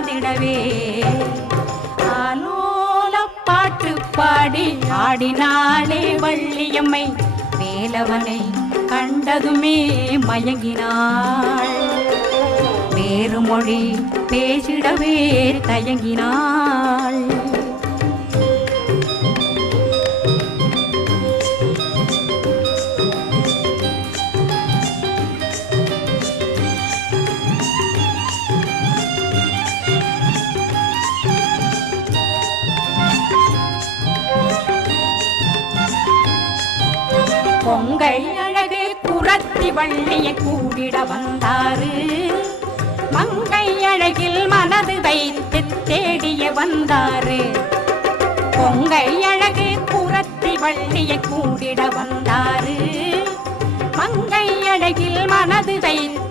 சார்ந்திடவே ஆலோல பாட்டு பாடி ஆடினாளே வள்ளியம்மை வேலவனை கண்டதுமே மயங்கினாள் வேறு மொழி பேசிடவே தயங்கினாள் பொங்கை அழகு குரத்தி வள்ளியை கூடிட வந்தாரு மங்கை அழகில் மனது வைத்து தேடிய வந்தாரு பொங்கை அழகு குரத்தி வள்ளியை கூடிட வந்தாரு மங்கை அழகில் மனது வைத்து